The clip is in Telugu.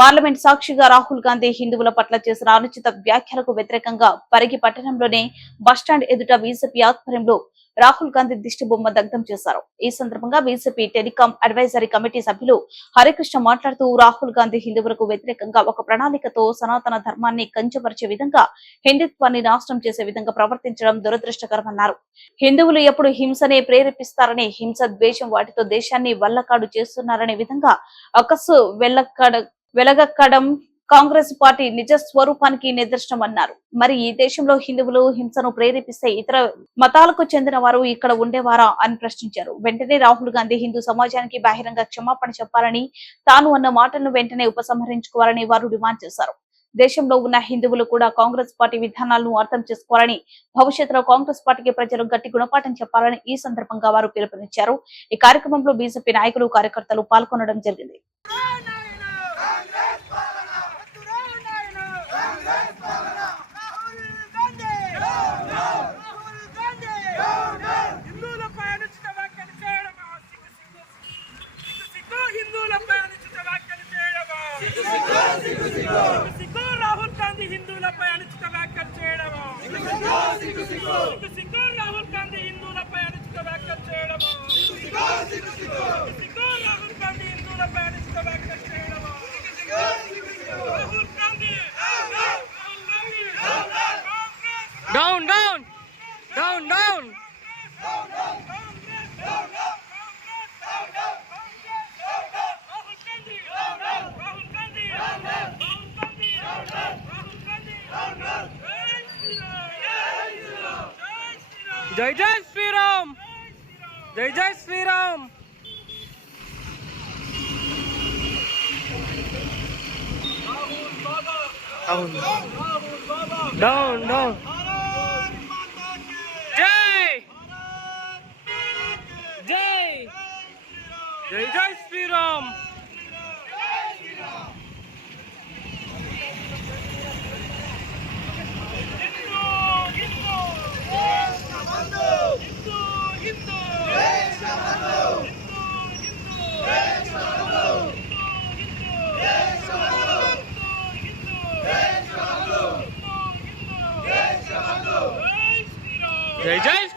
పార్లమెంట్ సాక్షిగా రాహుల్ గాంధీ హిందువుల పట్ల చేసిన అనుచిత వ్యాఖ్యలకు వ్యతిరేకంగా పరిగి పట్టణంలోని బస్టాండ్ ఎదుట బీజేపీ ఆధ్వర్యంలో రాహుల్ గాంధీ దిష్టి బొమ్మ దగ్ధం చేశారు. ఈ సందర్భంగా బీజేపీ టెలికాం అడ్వైజరీ కమిటీ సభ్యులు హరికృష్ణ మాట్లాడుతూ రాహుల్ గాంధీ హిందువులకు వ్యతిరేకంగా ఒక ప్రణాళికతో సనాతన ధర్మాన్ని కంచపరిచే విధంగా హిందుత్వాన్ని నాశనం చేసే విధంగా ప్రవర్తించడం దురదృష్టకరమన్నారు. హిందువులు ఎప్పుడు హింసనే ప్రేరేపిస్తారని హింస ద్వేషం వాటితో దేశాన్ని వల్లకాడు చేస్తున్నారనే విధంగా అకస్సు వెల్లకడ వెలగక్కడం కాంగ్రెస్ పార్టీ నిజ స్వరూపానికి నిదర్శనమన్నారు. మరి ఈ దేశంలో హిందువులు హింసను ప్రేరేపిస్తే ఇతర మతాలకు చెందిన వారు ఇక్కడ ఉండేవారా అని ప్రశ్నించారు. వెంటనే రాహుల్ గాంధీ హిందూ సమాజానికి బహిరంగ క్షమాపణ చెప్పాలని తాను అన్న మాటలను వెంటనే ఉపసంహరించుకోవాలని వారు డిమాండ్ చేశారు. దేశంలో ఉన్న హిందువులు కూడా కాంగ్రెస్ పార్టీ విధానాలను అర్థం చేసుకోవాలని భవిష్యత్తులో కాంగ్రెస్ పార్టీకి ప్రజలు గట్టి గుణపాఠం చెప్పాలని ఈ సందర్భంగా వారు పిలుపునిచ్చారు. ఈ కార్యక్రమంలో బీజేపీ నాయకులు కార్యకర్తలు పాల్గొనడం జరిగింది హిందువులపై అనుచిత వ్యాఖ్యలు చేయడమా సిగ్గు హిందువులపై అనుచిత వ్యాఖ్యలు చేయడమా సిగ్గు రాహుల్ గాంధీ హిందువులపై అనుచిత వ్యాఖ్యలు చేయడం సిగ్గు రాహుల్ గాంధీ హిందువులపై అనుచిత వ్యాఖ్యలు చేయడం సిగ్గు రాహుల్ గాంధీ హిందువులపై అనుచిత వ్యాఖ్యలు చేయడం రాహుల్ గాంధీ డౌన్ డౌన్ জয় জয় শ্রীরাম জয় জয় শ্রীরাম ডাউন ডাউন জয় জয় জয় জয় শ্রীরাম জয় জয়